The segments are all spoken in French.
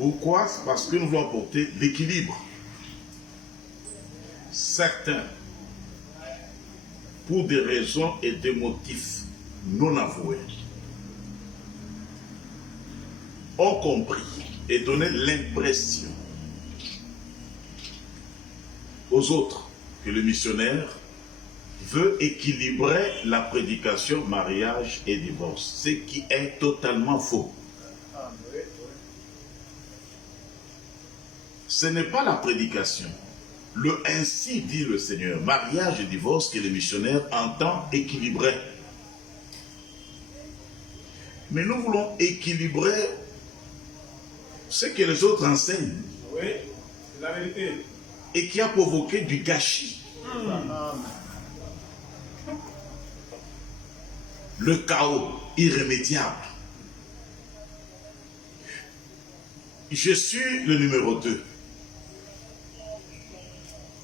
Pourquoi? Parce que nous voulons apporter l'équilibre. Certains, pour des raisons et des motifs non avoués, ont compris et donné l'impression aux autres que le missionnaire veut équilibrer la prédication, mariage et divorce, ce qui est totalement faux. Ce n'est pas la prédication. Le ainsi dit le Seigneur, mariage et divorce que le missionnaire entend équilibrer. Mais nous voulons équilibrer ce que les autres enseignent. Oui, c'est la vérité. Et qui a provoqué du gâchis. Le chaos irrémédiable. Je suis le numéro 2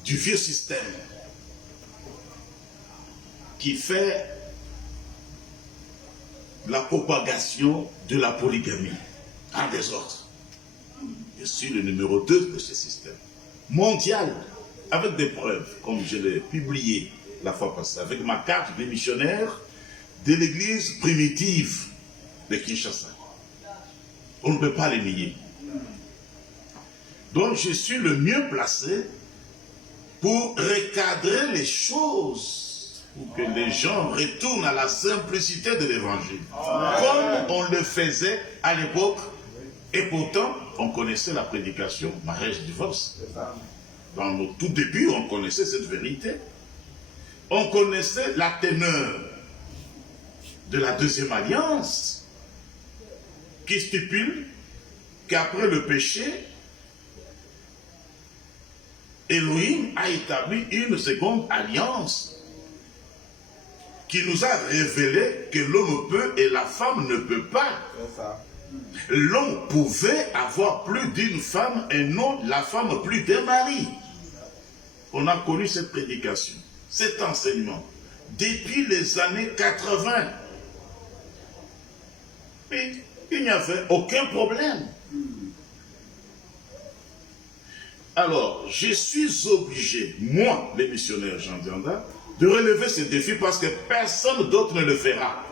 du vieux système qui fait la propagation de la polygamie en désordre. Je suis le numéro 2 de ce système mondial, avec des preuves, comme je l'ai publié la fois passée, avec ma carte de missionnaire de l'église primitive de Kinshasa. On ne peut pas les nier. Donc je suis le mieux placé pour recadrer les choses, pour que les gens retournent à la simplicité de l'évangile, comme on le faisait à l'époque. Et pourtant, on connaissait la prédication mariage-divorce. Dans nos tout débuts, on connaissait cette vérité. On connaissait la teneur de la deuxième alliance, qui stipule qu'après le péché, Elohim a établi une seconde alliance qui nous a révélé que l'homme peut et la femme ne peut pas. L'homme pouvait avoir plus d'une femme et non la femme plus d'un mari. On a connu cette prédication, cet enseignement, depuis les années 80. Mais il n'y avait aucun problème. Alors, je suis obligé, moi, le missionnaire Jean Dianda, de relever ce défi parce que personne d'autre ne le fera.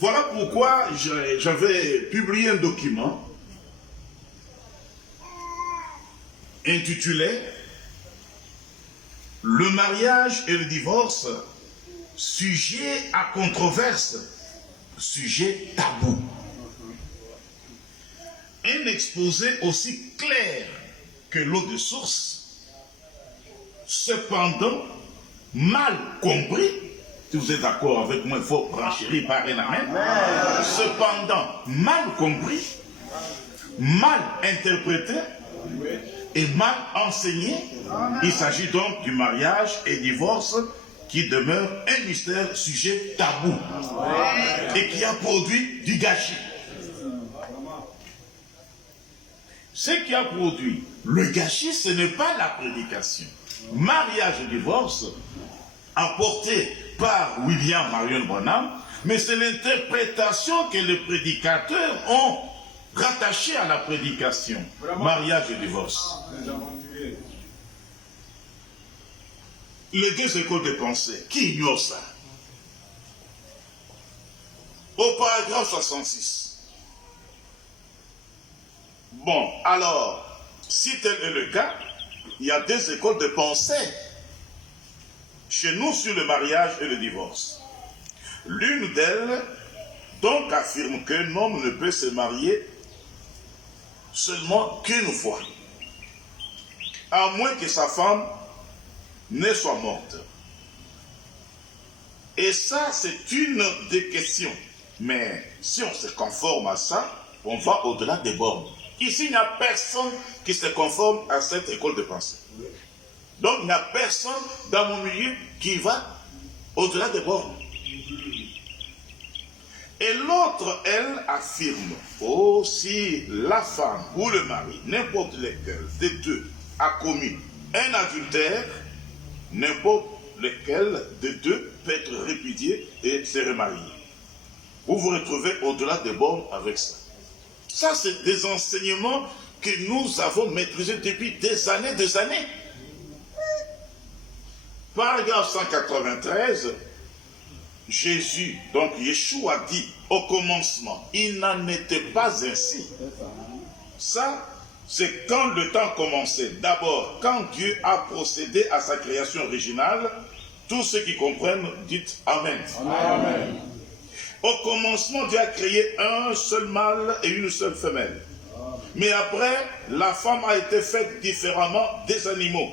Voilà pourquoi j'avais publié un document intitulé « Le mariage et le divorce, sujet à controverse, sujet tabou ». Un exposé aussi clair que l'eau de source, cependant mal compris. Si vous êtes d'accord avec moi, il faut renchérir par un amen. Cependant mal compris, mal interprété et mal enseigné. Il s'agit donc du mariage et divorce qui demeure un mystère, sujet tabou et qui a produit du gâchis. Ce qui a produit le gâchis, ce n'est pas la prédication. Mariage et divorce, apporté par William Marion Branham, mais c'est l'interprétation que les prédicateurs ont rattachée à la prédication. Mariage et divorce. Les deux écoles de pensée, qui ignorent ça? Au paragraphe 66. Bon, alors, si tel est le cas, il y a deux écoles de pensée chez nous sur le mariage et le divorce. L'une d'elles, donc, affirme qu'un homme ne peut se marier seulement qu'une fois, à moins que sa femme ne soit morte. Et ça, c'est une des questions. Mais si on se conforme à ça, on va au-delà des bornes. Ici, il n'y a personne qui se conforme à cette école de pensée. Donc, il n'y a personne dans mon milieu qui va au-delà des bornes. Et l'autre, elle, affirme, oh, si la femme ou le mari, n'importe lequel des deux, a commis un adultère, n'importe lequel des deux peut être répudié et se remarier. Vous vous retrouvez au-delà des bornes avec ça. Ça, c'est des enseignements que nous avons maîtrisés depuis des années, Paragraphe 193, Jésus, donc Yeshua dit au commencement, il n'en était pas ainsi. Ça, c'est quand le temps commençait. D'abord, quand Dieu a procédé à sa création originale, tous ceux qui comprennent, dites Amen. Amen. Au commencement, Dieu a créé un seul mâle et une seule femelle. Mais après, la femme a été faite différemment des animaux,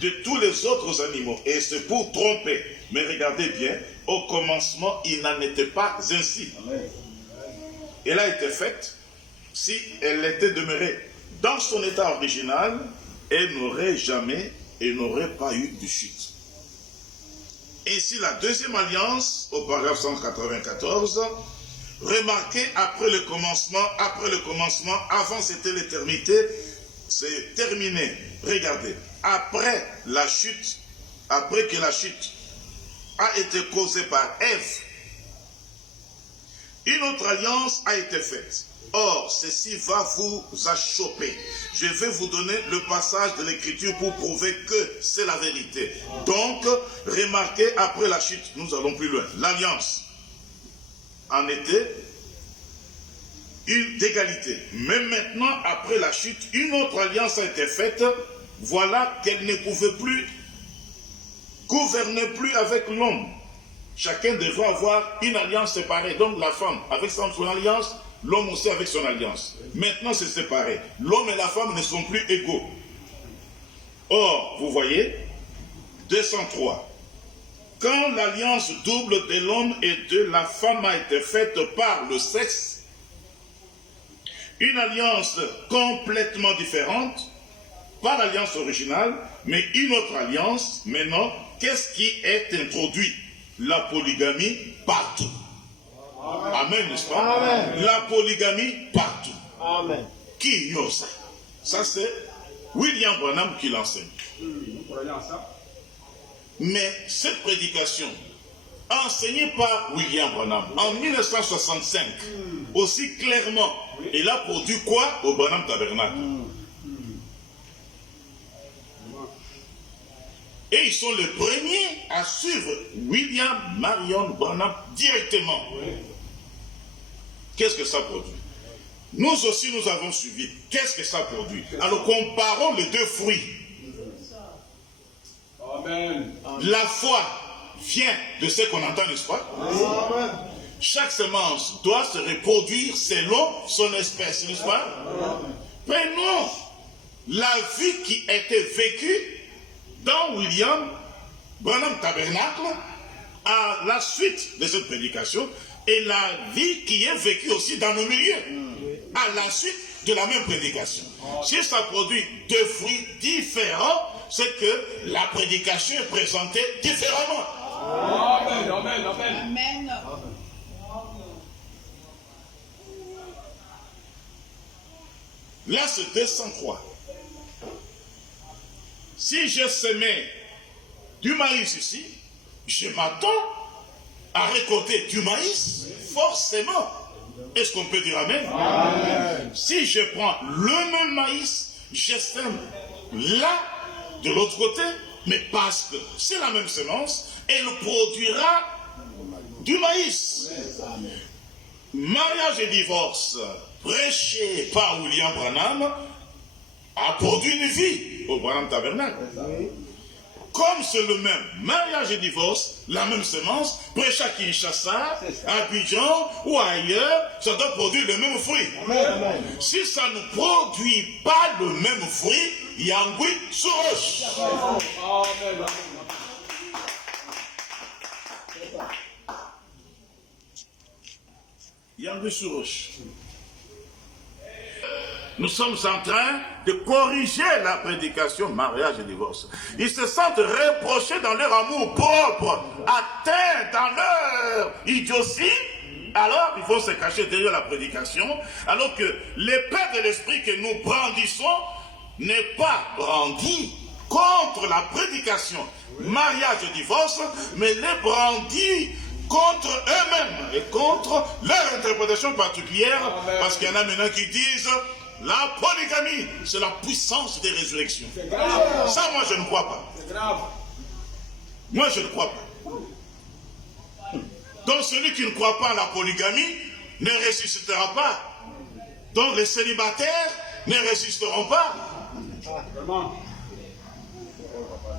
de tous les autres animaux. Et c'est pour tromper. Mais regardez bien, au commencement, il n'en était pas ainsi. Elle a été faite, si elle était demeurée dans son état original, elle n'aurait jamais et n'aurait pas eu de chute. Ainsi, la deuxième alliance, au paragraphe 194, remarquez après le commencement, avant c'était l'éternité, c'est terminé. Regardez, après la chute, après que la chute a été causée par Ève, une autre alliance a été faite. Or, ceci va vous achoper. Je vais vous donner le passage de l'Écriture pour prouver que c'est la vérité. Donc, remarquez, après la chute, nous allons plus loin. L'alliance en était une d'égalité. Mais maintenant, après la chute, une autre alliance a été faite. Voilà qu'elle ne pouvait plus gouverner plus avec l'homme. Chacun devrait avoir une alliance séparée. Donc, la femme avec son alliance, l'homme aussi avec son alliance. Maintenant, c'est séparé. L'homme et la femme ne sont plus égaux. Or, vous voyez, 203. Quand l'alliance double de l'homme et de la femme a été faite par le sexe, une alliance complètement différente, pas l'alliance originale, mais une autre alliance, maintenant, qu'est-ce qui est introduit? La polygamie partout. Amen, n'est-ce pas? Amen. La polygamie partout. Amen. Qui ignore ça? Ça, c'est William Branham qui l'enseigne. Mais cette prédication, enseignée par William Branham en 1965, aussi clairement, elle a produit quoi au Branham Tabernacle? Et ils sont les premiers à suivre William Marion Branham directement. Qu'est-ce que ça produit? Nous aussi, nous avons suivi. Qu'est-ce que ça produit? Alors, comparons les deux fruits. Amen. La foi vient de ce qu'on entend, n'est-ce pas? Amen. Chaque semence doit se reproduire selon son espèce, n'est-ce pas? Prenons la vie qui était vécue dans William Branham Tabernacle à la suite de cette prédication et la vie qui est vécue aussi dans nos milieux à la suite de la même prédication. Si ça produit deux fruits différents, c'est que la prédication est présentée différemment. Amen, amen, amen. Amen. Là, c'est 203. Si j'ai semé du maïs ici, je m'attends à récolter du maïs, forcément. Est-ce qu'on peut dire amen? Amen. Si je prends le même maïs, je sème là, de l'autre côté, mais parce que c'est la même semence, elle produira du maïs. Mariage et divorce, prêché par William Branham, a produit une vie au Branham Tabernacle. Comme c'est le même mariage et divorce, la même semence, prêché à Kinshasa, à Abidjan ou ailleurs, ça doit produire le même fruit. Amen. Si ça ne produit pas le même fruit, Yangui Soros. Amen. Yangui Soros. Nous sommes en train de corriger la prédication mariage et divorce. Ils se sentent reprochés dans leur amour propre, atteints dans leur idiotie. Alors, il faut se cacher derrière la prédication, alors que l'épée de l'esprit que nous brandissons n'est pas brandie contre la prédication mariage et divorce, mais les brandit contre eux-mêmes et contre leur interprétation particulière. Amen. Parce qu'il y en a maintenant qui disent la polygamie, c'est la puissance des résurrections. C'est grave. Ça, moi, je ne crois pas. C'est grave. Moi, je ne crois pas. Donc, celui qui ne croit pas à la polygamie ne ressuscitera pas. Donc, les célibataires ne résisteront pas. Vraiment.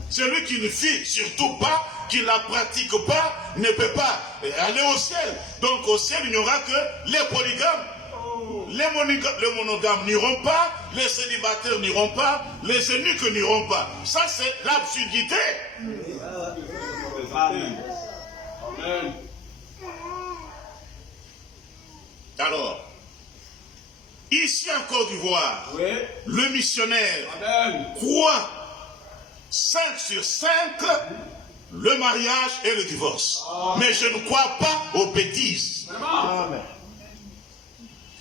Celui qui ne fit surtout pas, qui ne la pratique pas, ne peut pas aller au ciel. Donc, au ciel, il n'y aura que les polygames. Les monogames n'iront pas, les célibataires n'iront pas, les eunuques n'iront pas. Ça, c'est l'absurdité. Amen. Amen. Alors, ici en Côte d'Ivoire, Oui. le missionnaire Amen. croit 5 sur 5 le mariage et le divorce. Mais je ne crois pas aux bêtises. Vraiment. Amen.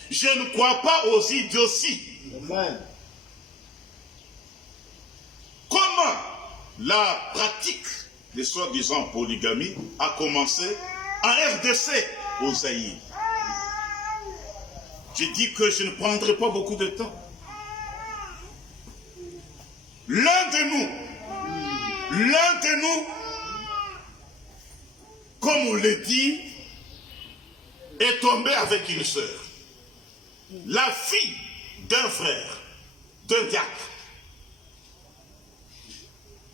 Je ne crois pas aux idioties. Amen. Comment la pratique des soi-disant polygamie a commencé en RDC au Zaïre? J'ai dit que je ne prendrai pas beaucoup de temps. L'un de nous, comme on le dit, est tombé avec une sœur. La fille d'un frère, d'un diacre.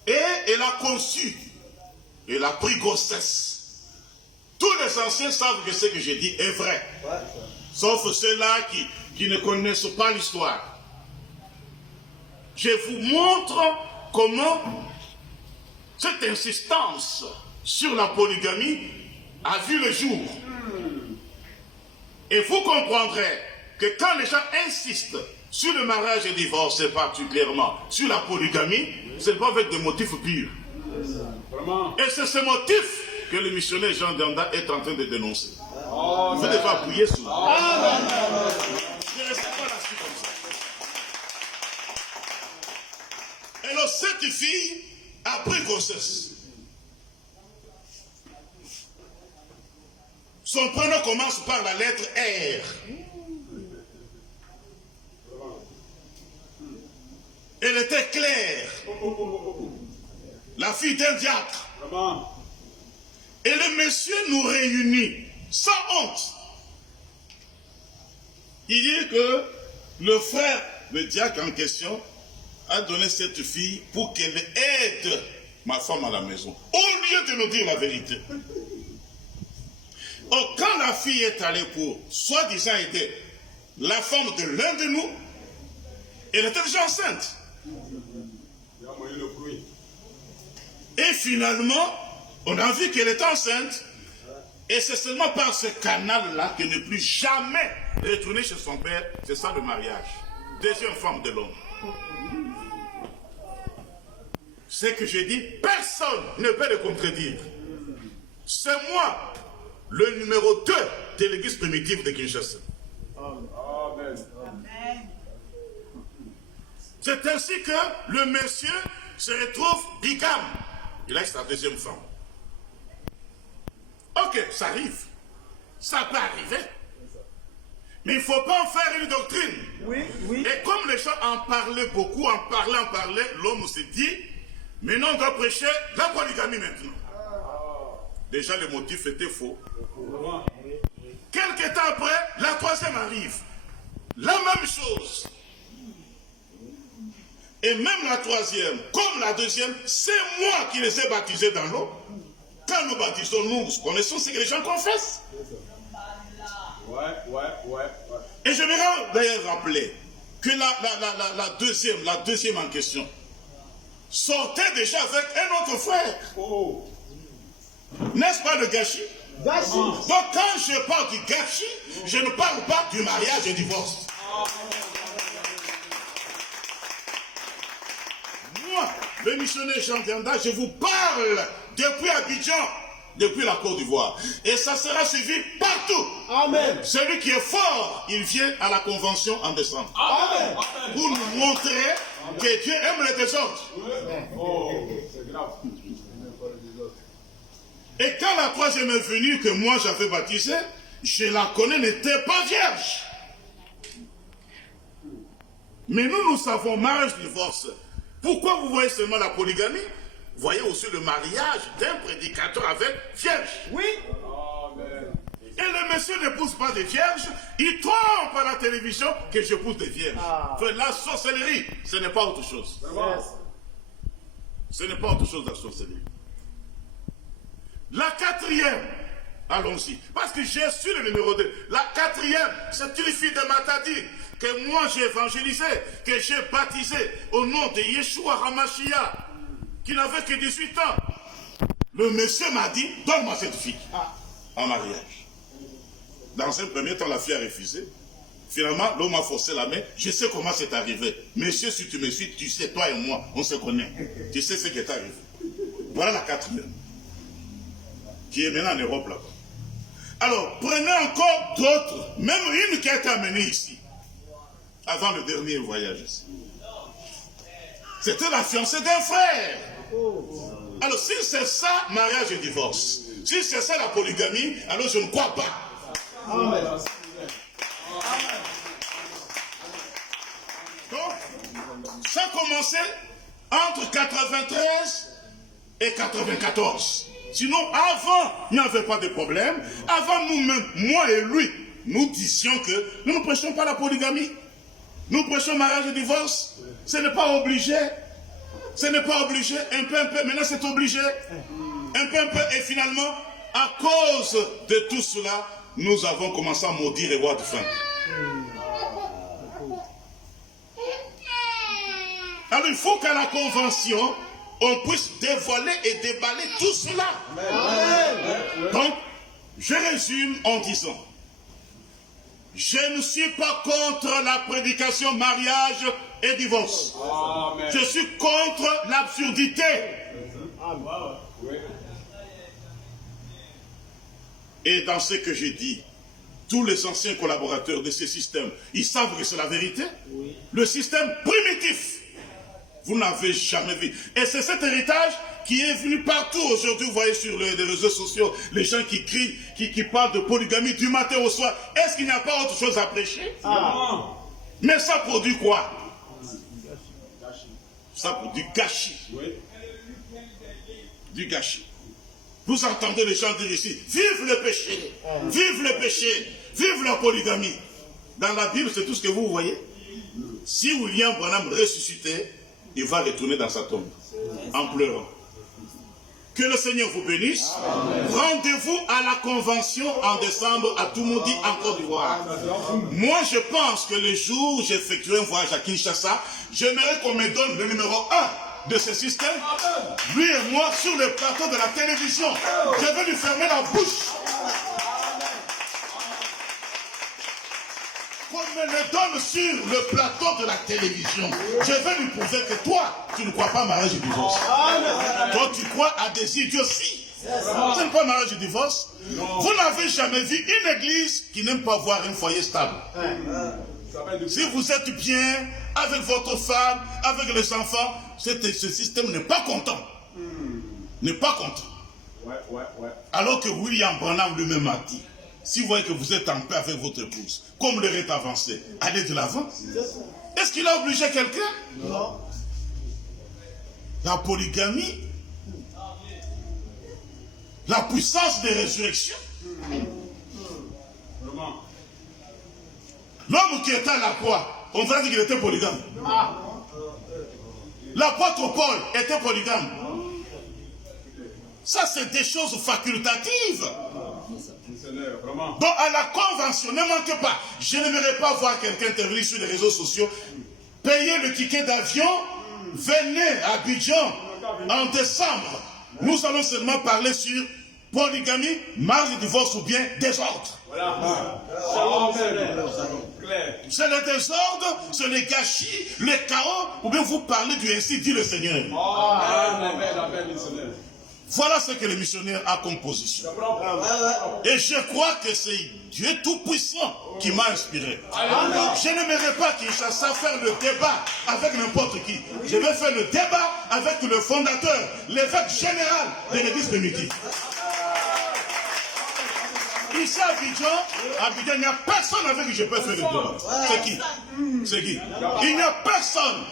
Et elle a conçu, elle a pris grossesse. Tous les anciens savent que ce que j'ai dit est vrai. Sauf ceux-là qui ne connaissent pas l'histoire. Je vous montre comment cette insistance sur la polygamie a vu le jour. Et vous comprendrez que quand les gens insistent sur le mariage et le divorce, et particulièrement sur la polygamie, ce n'est pas avec des motifs purs. Vraiment. Et c'est ce motif que le missionnaire Jean Danda est en train de dénoncer. Amen. Vous devez appuyer sur. Amen. Ne restez pas là-dessus comme ça. Alors cette fille a pris grossesse. Son prénom commence par la lettre R. Elle était claire. La fille d'un diacre. Vraiment. Et le monsieur nous réunit, sans honte. Il dit que le frère, le diacre en question, a donné cette fille pour qu'elle aide ma femme à la maison. Au lieu de nous dire la vérité. Or, quand la fille est allée pour soi-disant aider la femme de l'un de nous, elle était déjà enceinte. Il a moyen le bruit. Et finalement, on a vu qu'elle était enceinte. Et c'est seulement par ce canal-là qu'elle ne plus jamais retourner chez son père. C'est ça le mariage. Deuxième femme de l'homme. Ce que je dis, personne ne peut le contredire. C'est moi, le numéro 2 de l'église primitive de Kinshasa. Amen. C'est ainsi que le monsieur se retrouve bigame. Il a sa deuxième femme. Ok, ça arrive. Ça peut arriver. Mais il ne faut pas en faire une doctrine. Oui, oui. Et comme les gens en parlaient beaucoup, en parlaient, l'homme s'est dit, maintenant on doit prêcher la polygamie maintenant. Déjà le motif était faux. Quelques temps après, la troisième arrive. La même chose. Et même la troisième, comme la deuxième, c'est moi qui les ai baptisés dans l'eau. Quand nous baptisons, nous connaissons ce que les gens confessent. Ouais. Et je vais d'ailleurs rappeler que la deuxième en question sortait déjà avec un autre frère. Oh. N'est-ce pas le gâchis? Gâchis. Donc quand je parle du gâchis, je ne parle pas du mariage et du divorce. Moi, le missionnaire Jean Danda, je vous parle depuis Abidjan, depuis la Côte d'Ivoire. Et ça sera suivi partout. Amen. Celui qui est fort, il vient à la convention en décembre. Amen. Pour nous montrer que Dieu aime le désordre. Oh, c'est grave. Et quand la troisième est venue, que moi j'avais baptisé, je la connais, n'était pas vierge. Mais nous savons mariage, divorce. Pourquoi vous voyez seulement la polygamie? Vous voyez aussi le mariage d'un prédicateur avec vierge. Oui. Amen. Et le monsieur n'épouse pas des vierges, il trompe à la télévision que j'épouse des vierges. Fait la sorcellerie, ce n'est pas autre chose. Ce n'est pas autre chose la sorcellerie. La quatrième, allons-y, parce que j'ai su le numéro 2. La quatrième, c'est une fille de Matadi, que moi j'ai évangélisé, que j'ai baptisé au nom de Yeshua HaMashiach, qui n'avait que 18 ans. Le monsieur m'a dit, donne-moi cette fille en mariage. Dans un premier temps, la fille a refusé. Finalement, l'homme a forcé la main. Je sais comment c'est arrivé. Monsieur, si tu me suis, tu sais, toi et moi, on se connaît. Tu sais ce qui est arrivé. Voilà la quatrième. Qui est maintenant en Europe là-bas. Alors, prenez encore d'autres. Même une qui a été amenée ici. Avant le dernier voyage ici. C'était la fiancée d'un frère. Alors, si c'est ça, mariage et divorce. Si c'est ça la polygamie, alors je ne crois pas. Amen. Donc, ça a commencé entre 93 et 94. Sinon, avant, il n'y avait pas de problème. Avant nous-mêmes, moi et lui, nous disions que nous ne prêchons pas la polygamie. Nous prêchons mariage et divorce. Ce n'est pas obligé. Ce n'est pas obligé. Un peu. Maintenant, c'est obligé. Un peu. Et finalement, à cause de tout cela, nous avons commencé à maudire Edouard Frank. Alors, il faut qu'à la convention, on puisse dévoiler et déballer tout cela. Donc, je résume en disant, je ne suis pas contre la prédication mariage et divorce. Amen. Je suis contre l'absurdité. Et dans ce que j'ai dit, tous les anciens collaborateurs de ce système, ils savent que c'est la vérité. Le système primitif, vous n'avez jamais vu. Et c'est cet héritage qui est venu partout aujourd'hui. Vous voyez sur les réseaux sociaux, les gens qui crient, qui parlent de polygamie du matin au soir. Est-ce qu'il n'y a pas autre chose à prêcher? Mais ça produit quoi? Ça produit gâchis. Du gâchis. Vous entendez les gens dire ici, vive le péché, vive le péché, vive la polygamie. Dans la Bible, c'est tout ce que vous voyez. Si William Branham ressuscitait, il va retourner dans sa tombe, en pleurant. Que le Seigneur vous bénisse. Rendez-vous à la convention en décembre à Toumoudi, en Côte d'Ivoire. Moi, je pense que le jour où j'effectuerai un voyage à Kinshasa, j'aimerais qu'on me donne le numéro 1 de ce système, lui et moi, sur le plateau de la télévision. Je vais lui fermer la bouche. Qu'on me le donne sur le plateau de la télévision. Je vais lui prouver que toi, tu ne crois pas à mariage et divorce. Toi, tu crois à des idioties. Ce n'est pas mariage et divorce. Vous n'avez jamais vu une église qui n'aime pas voir un foyer stable. Si vous êtes bien avec votre femme, avec les enfants, ce système n'est pas content. N'est pas content. Alors que William Branham lui-même a dit, si vous voyez que vous êtes en paix avec votre épouse, comme l'heure est avancée, allez de l'avant. Est-ce qu'il a obligé quelqu'un? Non. La polygamie, la puissance de résurrection. L'homme qui était à la croix, on va dire qu'il était polygame. L'apôtre Paul était polygame. Ça, c'est des choses facultatives. Donc, à la convention, ne manquez pas. Je n'aimerais pas voir quelqu'un intervenir sur les réseaux sociaux. Payez le ticket d'avion, venez à Abidjan en décembre. Nous allons seulement parler sur polygamie, mariage, divorce ou bien désordre. C'est le désordre, c'est le gâchis, le chaos, ou bien vous parlez du ainsi dit le Seigneur. Voilà ce que le missionnaire a comme position. Et je crois que c'est Dieu Tout-Puissant qui m'a inspiré. Je n'aimerais pas Kinshasa faire le débat avec n'importe qui. Je vais faire le débat avec le fondateur, l'évêque général de l'église primitive. Ici à Abidjan, il n'y a personne avec qui je peux faire le débat. C'est qui? C'est qui? Il n'y a personne.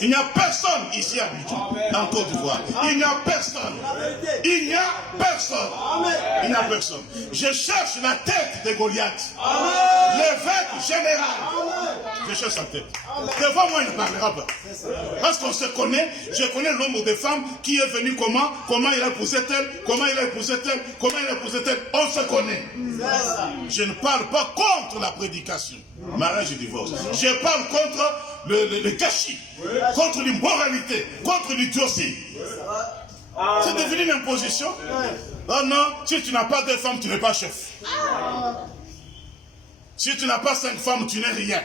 Il n'y a personne ici à Abidjan, en Côte d'Ivoire. Il n'y a personne. Il n'y a personne. Il n'y a personne. Je cherche la tête de Goliath. L'évêque général. Je cherche sa tête. Devant moi, il ne parlera pas. Parce qu'on se connaît. Je connais le nombre de femmes qui est venu comment il a épousé tel, comment il a épousé tel, comment il a épousé tel. On se connaît. Je ne parle pas contre la prédication. Mariage et divorce. Je parle contre le gâchis, contre l'immoralité, contre l'idiotie. C'est devenu une imposition. Oh non, si tu n'as pas de femmes, tu n'es pas chef. Si tu n'as pas 5 femmes, tu n'es rien.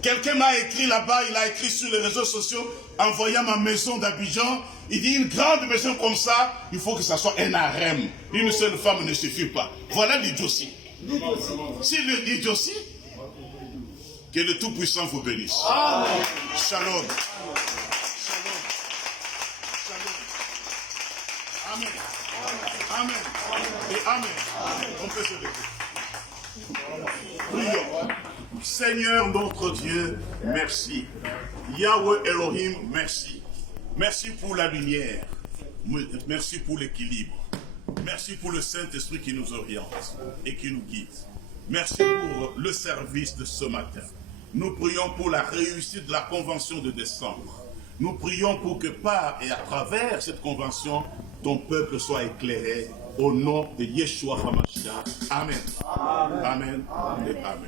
Quelqu'un m'a écrit là-bas, il a écrit sur les réseaux sociaux, en voyant ma maison d'Abidjan, il dit une grande maison comme ça, il faut que ça soit un harem. Une seule femme ne suffit pas. Voilà l'idiotie. Si l'idiotie, que le Tout-Puissant vous bénisse. Shalom. Shalom. Shalom. Amen. Amen. Et amen. On peut se lever. Prions. Seigneur notre Dieu, merci. Yahweh Elohim, merci. Merci pour la lumière. Merci pour l'équilibre. Merci pour le Saint-Esprit qui nous oriente et qui nous guide. Merci pour le service de ce matin. Nous prions pour la réussite de la convention de décembre. Nous prions pour que par et à travers cette convention, ton peuple soit éclairé au nom de Yeshua HaMashiach. Amen. Amen. Et amen.